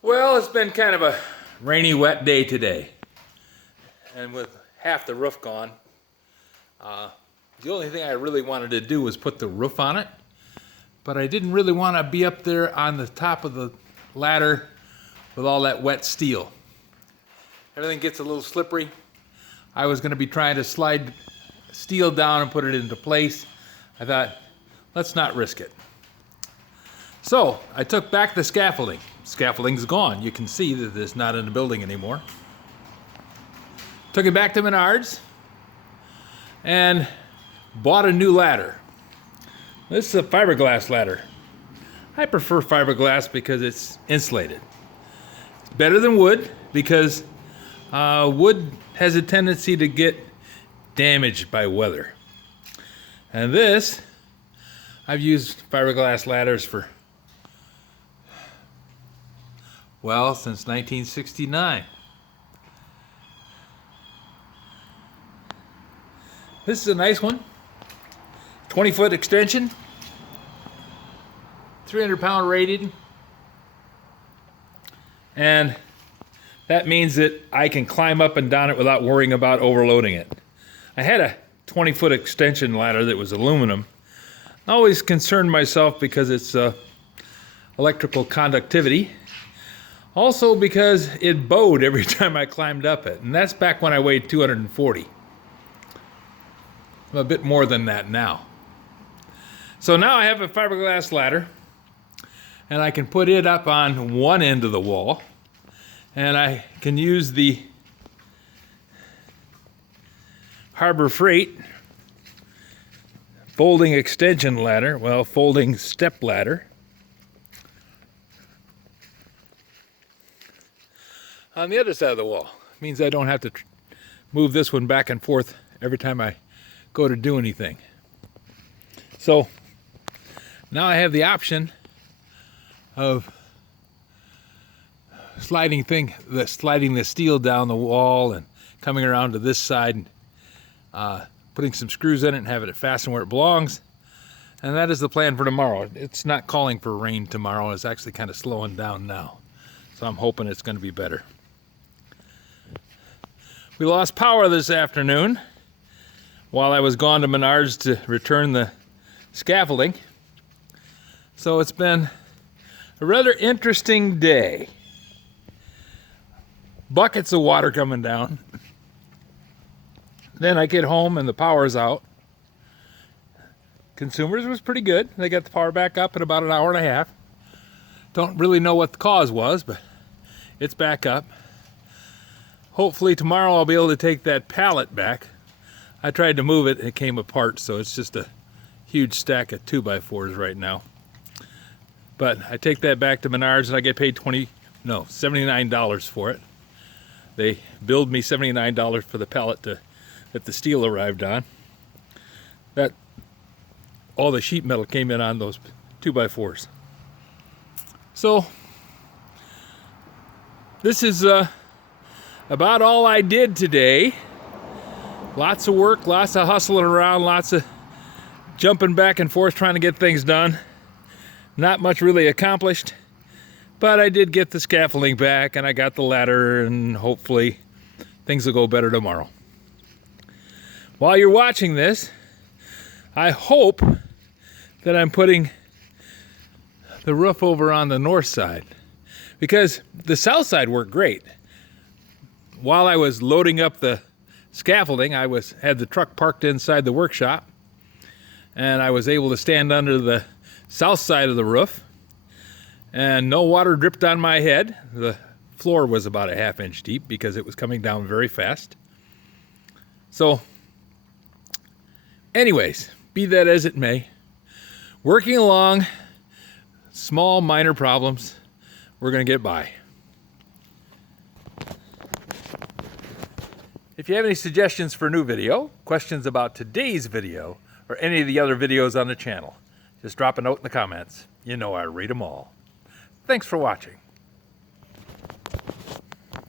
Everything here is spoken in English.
Well, it's been kind of a rainy, wet day today. And with half the roof gone, the only thing I really wanted to do was put the roof on it. But I didn't really want to be up there on the top of the ladder with all that wet steel. Everything gets a little slippery. I was going to be trying to slide steel down and put it into place. I thought, let's not risk it. So I took back the scaffolding. Scaffolding's gone. You can see that it's not in the building anymore. Took it back to Menards and bought a new ladder. This is a fiberglass ladder. I prefer fiberglass because it's insulated. It's better than wood because wood has a tendency to get damaged by weather. And this, I've used fiberglass ladders for, well, since 1969. This is a nice one. 20-foot extension. 300-pound rated. And that means that I can climb up and down it without worrying about overloading it. I had a 20-foot extension ladder that was aluminum. I always concerned myself because it's electrical conductivity. Also because it bowed every time I climbed up it. And that's back when I weighed 240. I'm a bit more than that now. So now I have a fiberglass ladder. And I can put it up on one end of the wall. And I can use the Harbor Freight folding extension ladder, well, folding step ladder, on the other side of the wall. It means I don't have to move this one back and forth every time I go to do anything. So now I have the option of sliding the steel down the wall and coming around to this side and putting some screws in it and having it fastened where it belongs. And that is the plan for tomorrow. It's not calling for rain tomorrow. It's actually kind of slowing down now. So I'm hoping it's going to be better. We lost power this afternoon while I was gone to Menards to return the scaffolding. So it's been a rather interesting day. Buckets of water coming down. Then I get home and the power's out. Consumers was pretty good. They got the power back up in about an hour and a half. Don't really know what the cause was, but it's back up. Hopefully tomorrow I'll be able to take that pallet back. I tried to move it and it came apart, so it's just a huge stack of 2x4s right now. But I take that back to Menards and I get paid $79 for it. They billed me $79 for the pallet that the steel arrived on. That all the sheet metal came in on those 2x4s. So this is about all I did today. Lots of work, lots of hustling around, lots of jumping back and forth trying to get things done. Not much really accomplished, but I did get the scaffolding back and I got the ladder, and hopefully things will go better tomorrow. While you're watching this, I hope that I'm putting the roof over on the north side, because the south side worked great. While I was loading up the scaffolding, I had the truck parked inside the workshop, and I was able to stand under the south side of the roof, and no water dripped on my head. The floor was about a ½ inch deep because it was coming down very fast. So anyways, be that as it may, working along, small minor problems, we're going to get by. If you have any suggestions for a new video, questions about today's video, or any of the other videos on the channel, just drop a note in the comments. You know I read them all. Thanks for watching.